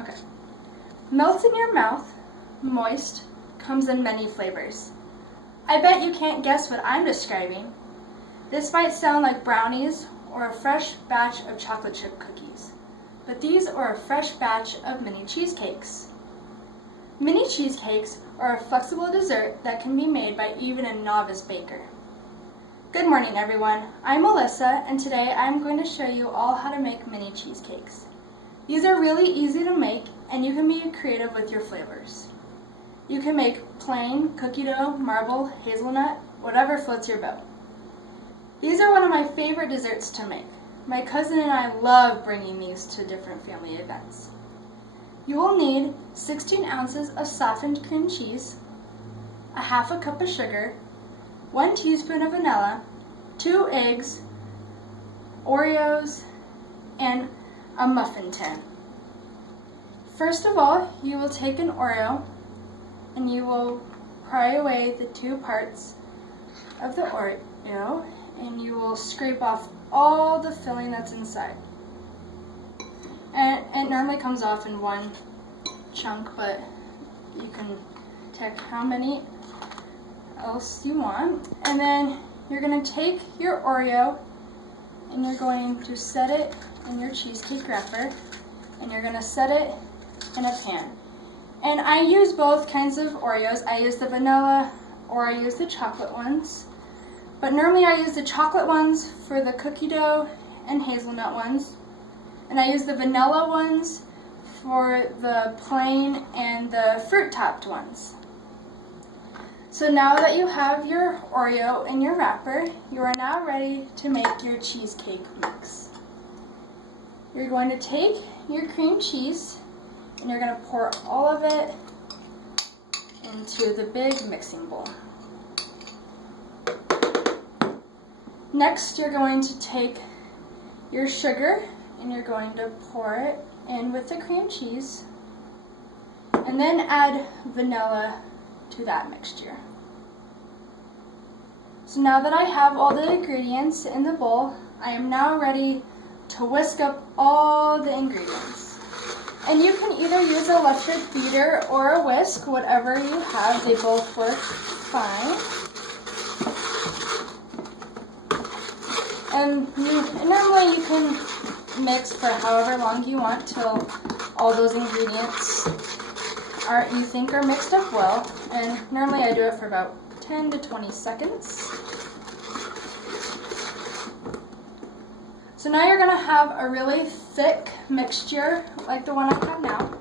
Okay. Melts in your mouth, moist, comes in many flavors. I bet you can't guess what I'm describing. This might sound like brownies or a fresh batch of chocolate chip cookies, but these are a fresh batch of mini cheesecakes. Mini cheesecakes are a flexible dessert that can be made by even a novice baker. Good morning, everyone. I'm Melissa, and today I'm going to show you all how to make mini cheesecakes. These are really easy to make, and you can be creative with your flavors. You can make plain, cookie dough, marble, hazelnut, whatever floats your boat. These are one of my favorite desserts to make. My cousin and I love bringing these to different family events. You will need 16 ounces of softened cream cheese, a half a cup of sugar, 1 teaspoon of vanilla, 2 eggs, Oreos, and a muffin tin. First of all, you will take an Oreo and you will pry away the 2 parts of the Oreo and you will scrape off all the filling that's inside. And it normally comes off in one chunk, but you can take how many else you want. And then you're going to take your Oreo and you're going to set it in your cheesecake wrapper and you're going to set it in a pan. And I use both kinds of Oreos. I use the vanilla or I use the chocolate ones. But normally I use the chocolate ones for the cookie dough and hazelnut ones. And I use the vanilla ones for the plain and the fruit-topped ones. So now that you have your Oreo in your wrapper, you are now ready to make your cheesecake mix. You're going to take your cream cheese and you're going to pour all of it into the big mixing bowl. Next, you're going to take your sugar and you're going to pour it in with the cream cheese and then add vanilla to that mixture. So now that I have all the ingredients in the bowl, I am now ready to whisk up all the ingredients. And you can either use an electric beater or a whisk, whatever you have, they both work fine. And normally you can mix for however long you want till all those ingredients you think are mixed up well. And normally I do it for about 10 to 20 seconds. So now you're going to have a really thick mixture like the one I have now.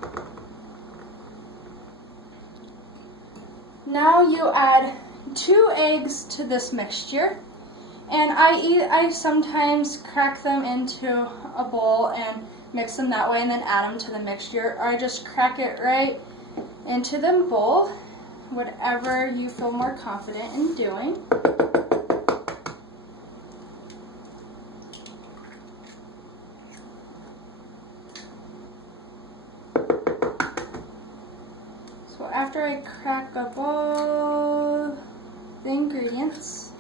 Now you add 2 eggs to this mixture. And I sometimes crack them into a bowl and mix them that way and then add them to the mixture. Or I just crack it right into the bowl, whatever you feel more confident in doing. So after I crack up all the ingredients,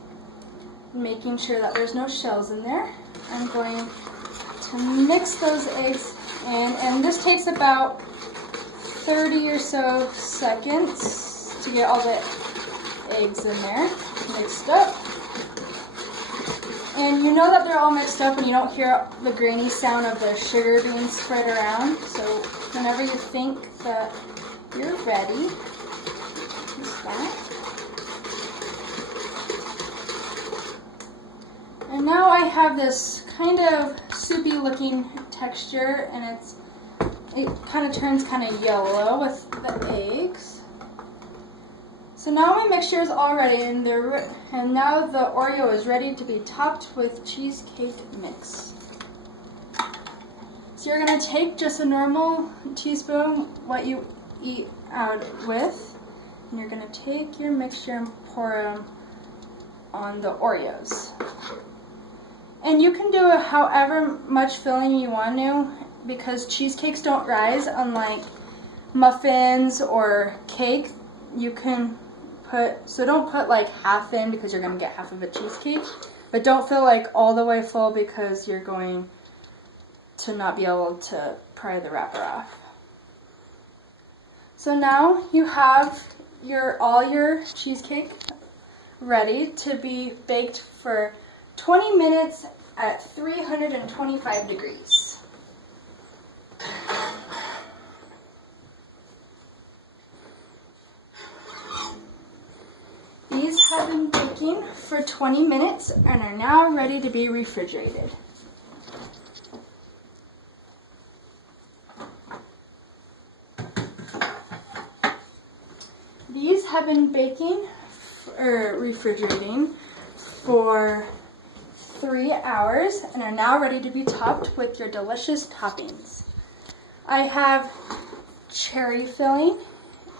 making sure that there's no shells in there, I'm going to mix those eggs in, and this takes about 30 or so seconds to get all the eggs in there mixed up. And you know that they're all mixed up and you don't hear the grainy sound of the sugar being spread around. So whenever you think that you're ready, just that. And now I have this kind of soupy looking texture, and it kind of turns kind of yellow with the eggs. So now my mixture is all ready, and now the Oreo is ready to be topped with cheesecake mix. So you're going to take just a normal teaspoon, what you eat out with, and you're going to take your mixture and pour them on the Oreos. And you can do however much filling you want to, because cheesecakes don't rise, unlike muffins or cake. You can so don't put like half in because you're going to get half of a cheesecake, but don't fill like all the way full because you're going to not be able to pry the wrapper off. So now you have all your cheesecake ready to be baked for 20 minutes at 325 degrees. These have been baking for 20 minutes and are now ready to be refrigerated. These have been baking or refrigerating for 3 hours and are now ready to be topped with your delicious toppings. I have cherry filling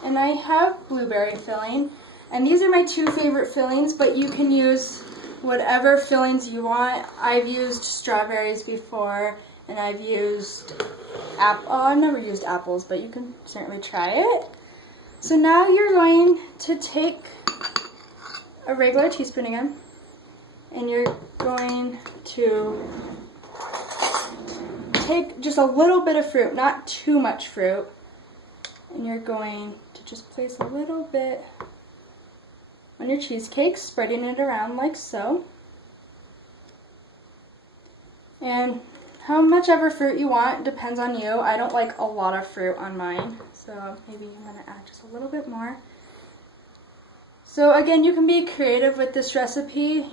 and I have blueberry filling, and these are my two favorite fillings, but you can use whatever fillings you want. I've used strawberries before, and I've used I've never used apples, but you can certainly try it. So now you're going to take a regular teaspoon again, and you're going to take just a little bit of fruit, not too much fruit, and you're going to just place a little bit on your cheesecake, spreading it around like so. And how much ever fruit you want depends on you. I don't like a lot of fruit on mine, so maybe I'm going to add just a little bit more. So again, you can be creative with this recipe.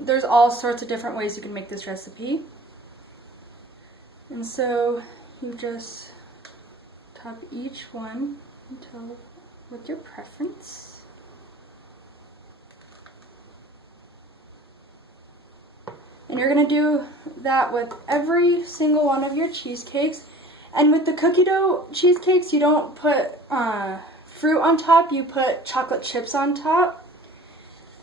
There's all sorts of different ways you can make this recipe. And so you just top each one with your preference. And you're going to do that with every single one of your cheesecakes. And with the cookie dough cheesecakes, you don't put fruit on top, you put chocolate chips on top.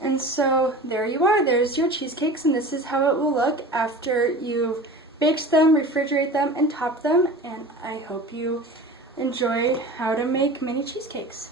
And so there you are, there's your cheesecakes, and this is how it will look after you've baked them, refrigerate them, and top them. And I hope you enjoyed how to make mini cheesecakes.